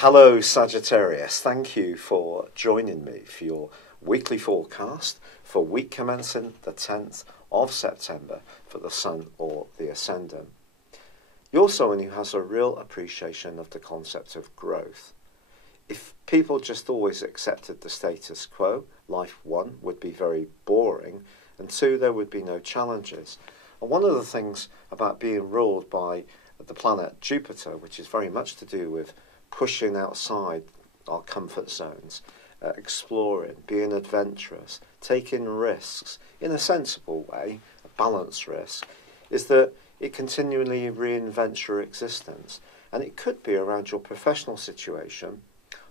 Hello Sagittarius, thank you for joining me for your weekly forecast for week commencing the 10th of September for the Sun or the Ascendant. You're someone who has a real appreciation of the concept of growth. If people just always accepted the status quo, life, one, would be very boring, and two, there would be no challenges. And one of the things about being ruled by the planet Jupiter, which is very much to do with pushing outside our comfort zones, exploring, being adventurous, taking risks in a sensible way, a balanced risk, is that it continually reinvents your existence. And it could be around your professional situation,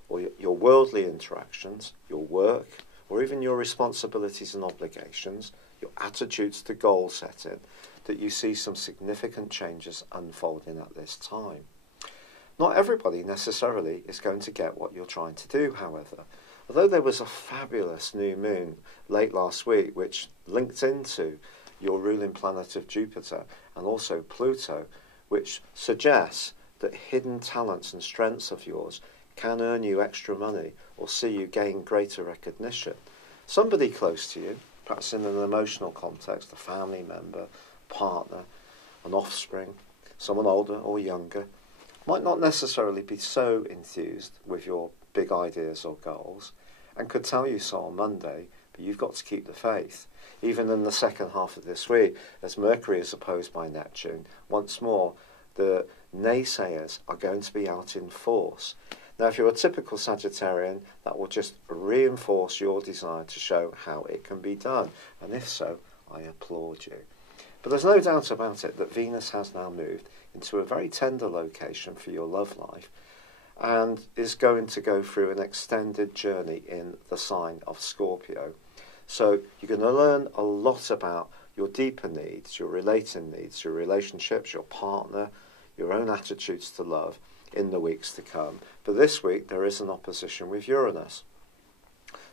or your worldly interactions, your work, or even your responsibilities and obligations, your attitudes to goal setting, that you see some significant changes unfolding at this time. Not everybody necessarily is going to get what you're trying to do, however. Although there was a fabulous new moon late last week which linked into your ruling planet of Jupiter and also Pluto, which suggests that hidden talents and strengths of yours can earn you extra money or see you gain greater recognition. Somebody close to you, perhaps in an emotional context, a family member, partner, an offspring, someone older or younger, might not necessarily be so enthused with your big ideas or goals and could tell you so on Monday, but you've got to keep the faith. Even in the second half of this week, as Mercury is opposed by Neptune, once more, the naysayers are going to be out in force. Now, if you're a typical Sagittarian, that will just reinforce your desire to show how it can be done. And if so, I applaud you. But there's no doubt about it that Venus has now moved into a very tender location for your love life and is going to go through an extended journey in the sign of Scorpio. So you're going to learn a lot about your deeper needs, your relating needs, your relationships, your partner, your own attitudes to love in the weeks to come. But this week there is an opposition with Uranus.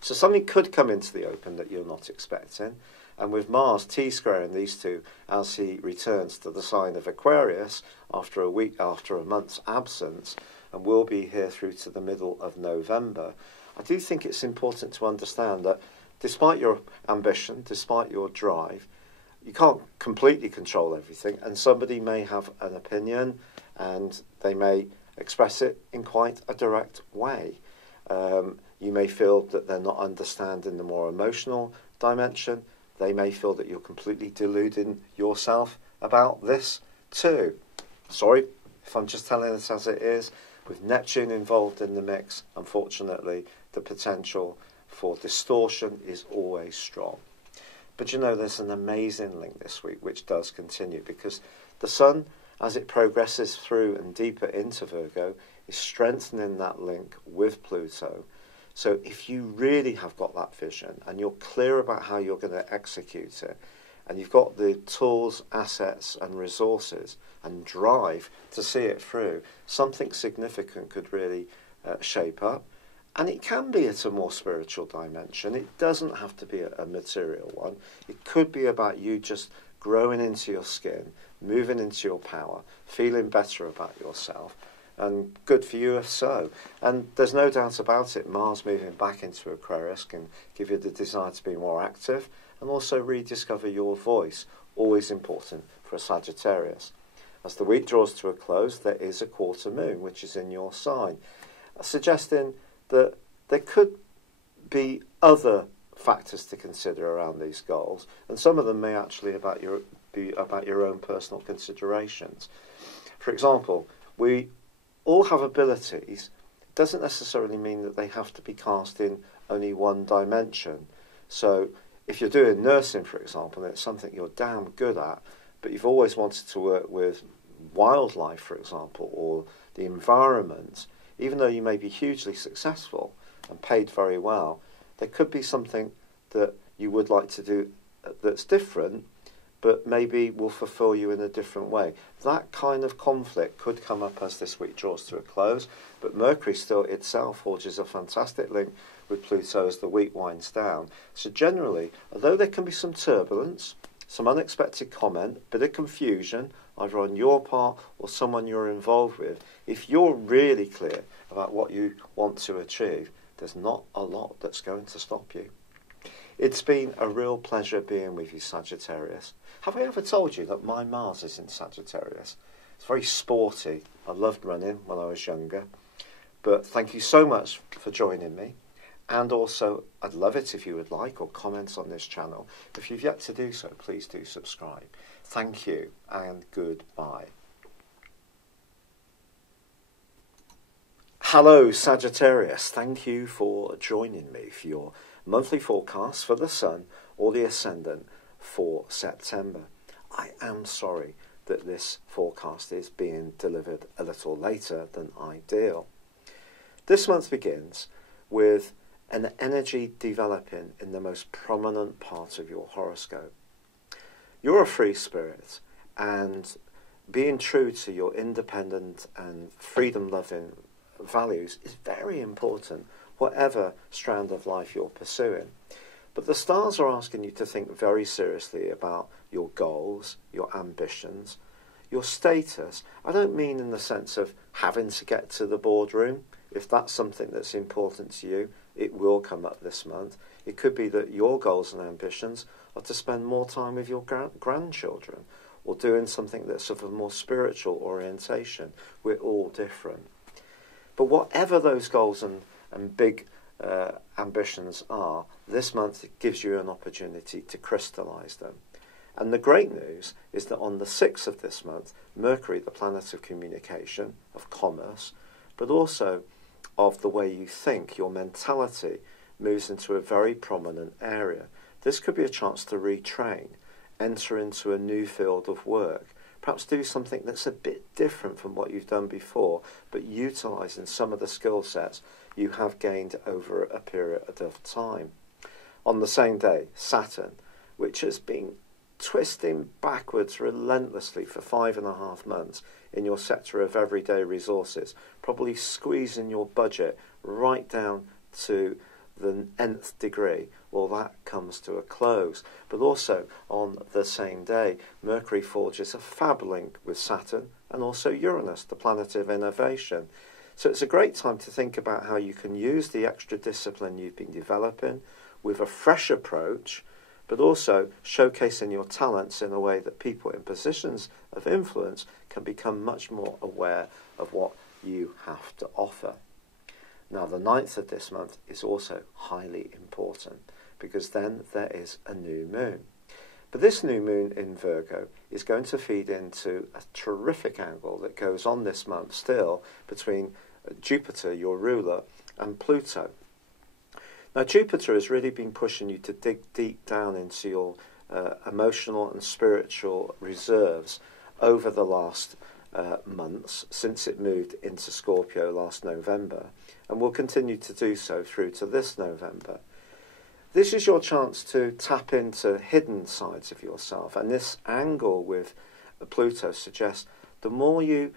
So something could come into the open that you're not expecting. And with Mars T-squaring these two as he returns to the sign of Aquarius after a month's absence, and will be here through to the middle of November, I do think it's important to understand that despite your ambition, despite your drive, you can't completely control everything, and somebody may have an opinion and they may express it in quite a direct way. You may feel that they're not understanding the more emotional dimension. They may feel that you're completely deluding yourself about this too. Sorry if I'm just telling it as it is. With Neptune involved in the mix, unfortunately, the potential for distortion is always strong. But you know, there's an amazing link this week which does continue, because the Sun, as it progresses through and deeper into Virgo, is strengthening that link with Pluto. So if you really have got that vision and you're clear about how you're going to execute it, and you've got the tools, assets and resources and drive to see it through, something significant could really shape up. And it can be at a more spiritual dimension. It doesn't have to be a material one. It could be about you just growing into your skin, moving into your power, feeling better about yourself. And good for you if so. And there's no doubt about it, Mars moving back into Aquarius can give you the desire to be more active and also rediscover your voice, always important for a Sagittarius. As the week draws to a close, there is a quarter moon, which is in your sign, suggesting that there could be other factors to consider around these goals, and some of them may actually be about your own personal considerations. For example, we all have abilities. It doesn't necessarily mean that they have to be cast in only one dimension. So if you're doing nursing, for example, and it's something you're damn good at, but you've always wanted to work with wildlife, for example, or the environment, even though you may be hugely successful and paid very well, there could be something that you would like to do that's different, but maybe will fulfill you in a different way. That kind of conflict could come up as this week draws to a close, but Mercury still itself forges a fantastic link with Pluto as the week winds down. So generally, although there can be some turbulence, some unexpected comment, bit of confusion, either on your part or someone you're involved with, if you're really clear about what you want to achieve, there's not a lot that's going to stop you. It's been a real pleasure being with you, Sagittarius. Have I ever told you that my Mars is in Sagittarius? It's very sporty. I loved running when I was younger. But thank you so much for joining me. And also, I'd love it if you would like or comment on this channel. If you've yet to do so, please do subscribe. Thank you and goodbye. Hello, Sagittarius. Thank you for joining me for your monthly forecast for the Sun or the Ascendant for September. I am sorry that this forecast is being delivered a little later than ideal. This month begins with an energy developing in the most prominent part of your horoscope. You're a free spirit, and being true to your independent and freedom-loving values is very important, whatever strand of life you're pursuing. But the stars are asking you to think very seriously about your goals, your ambitions, your status. I don't mean in the sense of having to get to the boardroom. If that's something that's important to you, it will come up this month. It could be that your goals and ambitions are to spend more time with your grandchildren, or doing something that's of a more spiritual orientation. We're all different. But whatever those goals and big ambitions are, this month it gives you an opportunity to crystallise them. And the great news is that on the 6th of this month, Mercury, the planet of communication, of commerce, but also of the way you think, your mentality, moves into a very prominent area. This could be a chance to retrain, enter into a new field of work, perhaps do something that's a bit different from what you've done before, but utilising some of the skill sets you have gained over a period of time. On the same day, Saturn, which has been twisting backwards relentlessly for 5.5 months in your sector of everyday resources, probably squeezing your budget right down to the nth degree, well, that comes to a close. But also on the same day, Mercury forges a fab link with Saturn and also Uranus, the planet of innovation. So it's a great time to think about how you can use the extra discipline you've been developing with a fresh approach, but also showcasing your talents in a way that people in positions of influence can become much more aware of what you have to offer. Now, the 9th of this month is also highly important, because then there is a new moon. But this new moon in Virgo is going to feed into a terrific angle that goes on this month still between Jupiter, your ruler, and Pluto. Now, Jupiter has really been pushing you to dig deep down into your emotional and spiritual reserves over the last months, since it moved into Scorpio last November, and will continue to do so through to this November. This is your chance to tap into hidden sides of yourself, and this angle with Pluto suggests the more you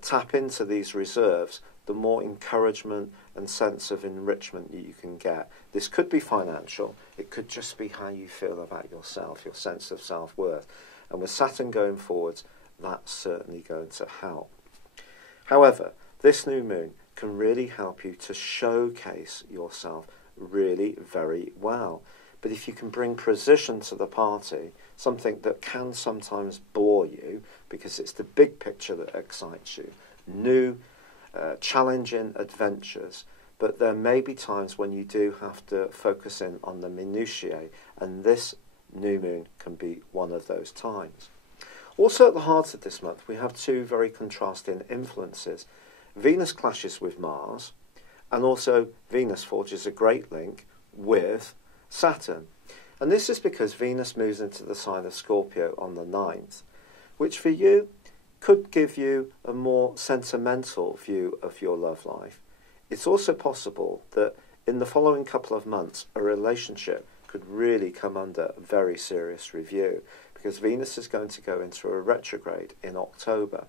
tap into these reserves, the more encouragement and sense of enrichment you can get. This could be financial, it could just be how you feel about yourself, your sense of self-worth. And with Saturn going forwards, that's certainly going to help. However, this new moon can really help you to showcase yourself really very well. But if you can bring precision to the party, something that can sometimes bore you, because it's the big picture that excites you, new challenging adventures, but there may be times when you do have to focus in on the minutiae, and this new moon can be one of those times. Also at the heart of this month, we have two very contrasting influences. Venus clashes with Mars, and also Venus forges a great link with Saturn. And this is because Venus moves into the sign of Scorpio on the 9th, which for you could give you a more sentimental view of your love life. It's also possible that in the following couple of months, a relationship could really come under very serious review, because Venus is going to go into a retrograde in October.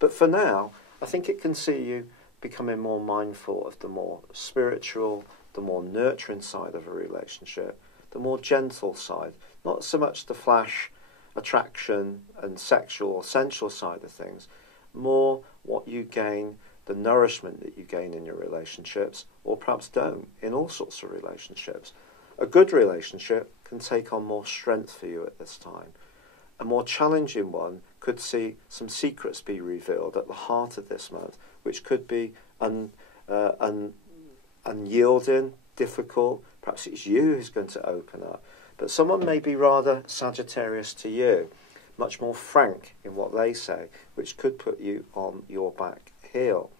But for now, I think it can see you becoming more mindful of the more spiritual, the more nurturing side of a relationship, the more gentle side, not so much the flash attraction and sexual or sensual side of things, more what you gain the nourishment that you gain in your relationships, or perhaps don't, in all sorts of relationships. A good relationship can take on more strength for you at this time. A more challenging one could see some secrets be revealed at the heart of this month, which could be unyielding, difficult. Perhaps it's you who's going to open up. But someone may be rather Sagittarius to you, much more frank in what they say, which could put you on your back heel.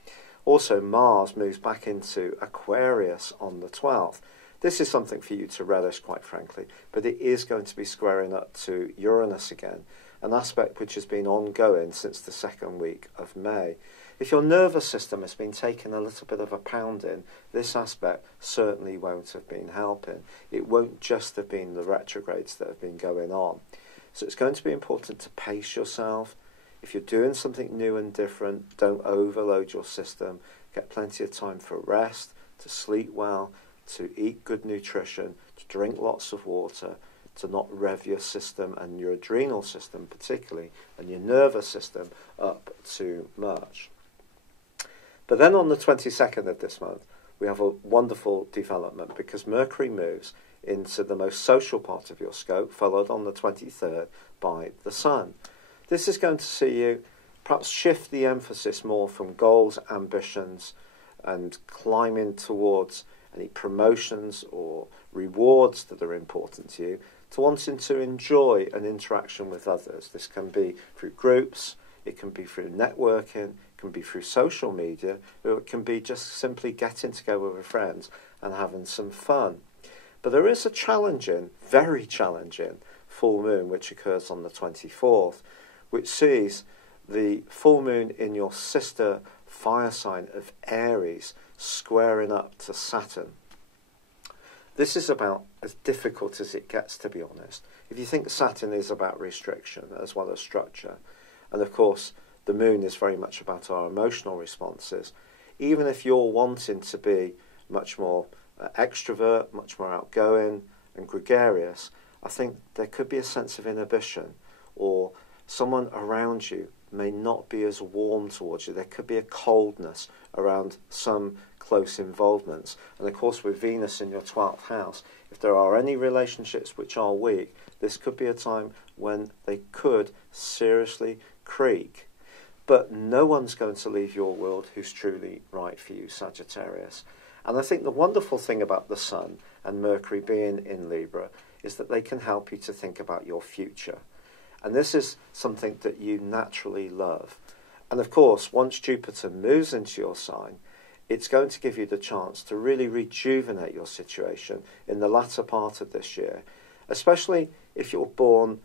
Also, Mars moves back into Aquarius on the 12th. This is something for you to relish, quite frankly, but it is going to be squaring up to Uranus again, an aspect which has been ongoing since the second week of May. If your nervous system has been taking a little bit of a pounding, this aspect certainly won't have been helping. It won't just have been the retrogrades that have been going on. So it's going to be important to pace yourself. If you're doing something new and different, don't overload your system. Get plenty of time for rest, to sleep well, to eat good nutrition, to drink lots of water, to not rev your system and your adrenal system particularly, and your nervous system up too much. But then on the 22nd of this month, we have a wonderful development because Mercury moves into the most social part of your scope, followed on the 23rd by the Sun. This is going to see you perhaps shift the emphasis more from goals, ambitions, and climbing towards any promotions or rewards that are important to you, to wanting to enjoy an interaction with others. This can be through groups, it can be through networking, it can be through social media, or it can be just simply getting together with friends and having some fun. But there is a challenging, very challenging, full moon which occurs on the 24th, which sees the full moon in your sister fire sign of Aries squaring up to Saturn. This is about as difficult as it gets, to be honest. If you think Saturn is about restriction as well as structure, and of course the moon is very much about our emotional responses, even if you're wanting to be much more extrovert, much more outgoing and gregarious, I think there could be a sense of inhibition, or someone around you may not be as warm towards you. There could be a coldness around some close involvements. And of course, with Venus in your 12th house, if there are any relationships which are weak, this could be a time when they could seriously creak. But no one's going to leave your world who's truly right for you, Sagittarius. And I think the wonderful thing about the Sun and Mercury being in Libra is that they can help you to think about your future. And this is something that you naturally love. And of course, once Jupiter moves into your sign, it's going to give you the chance to really rejuvenate your situation in the latter part of this year, especially if you're born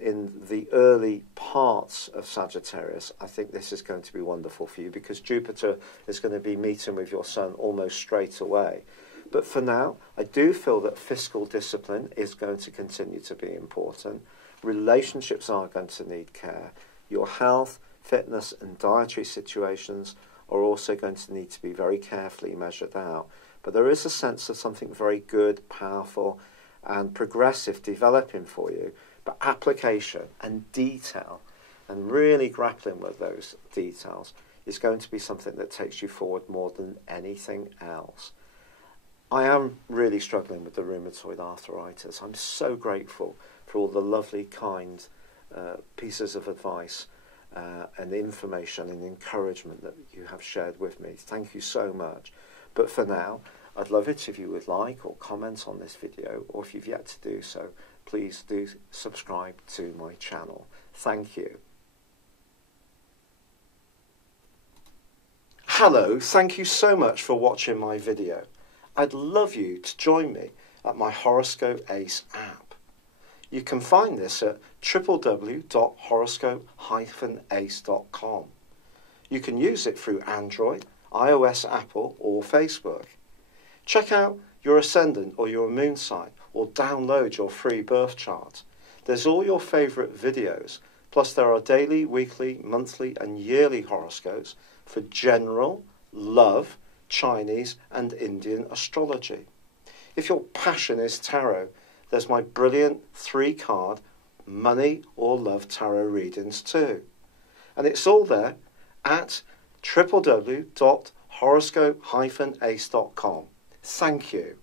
in the early parts of Sagittarius. I think this is going to be wonderful for you because Jupiter is going to be meeting with your Sun almost straight away. But for now, I do feel that fiscal discipline is going to continue to be important. Relationships are going to need care. Your health, fitness and dietary situations are also going to need to be very carefully measured out. But there is a sense of something very good, powerful and progressive developing for you. But application and detail and really grappling with those details is going to be something that takes you forward more than anything else. I am really struggling with the rheumatoid arthritis. I'm so grateful for all the lovely, kind pieces of advice and information and encouragement that you have shared with me. Thank you so much. But for now, I'd love it if you would like or comment on this video, or if you've yet to do so, please do subscribe to my channel. Thank you. Hello, thank you so much for watching my video. I'd love you to join me at my Horoscope Ace app. You can find this at www.horoscope-ace.com. You can use it through Android, iOS, Apple or Facebook. Check out your ascendant or your moon sign or download your free birth chart. There's all your favourite videos, plus there are daily, weekly, monthly and yearly horoscopes for general, love, Chinese and Indian astrology. If your passion is tarot, there's my brilliant 3-card money or love tarot readings too. And it's all there at www.horoscope-ace.com. Thank you.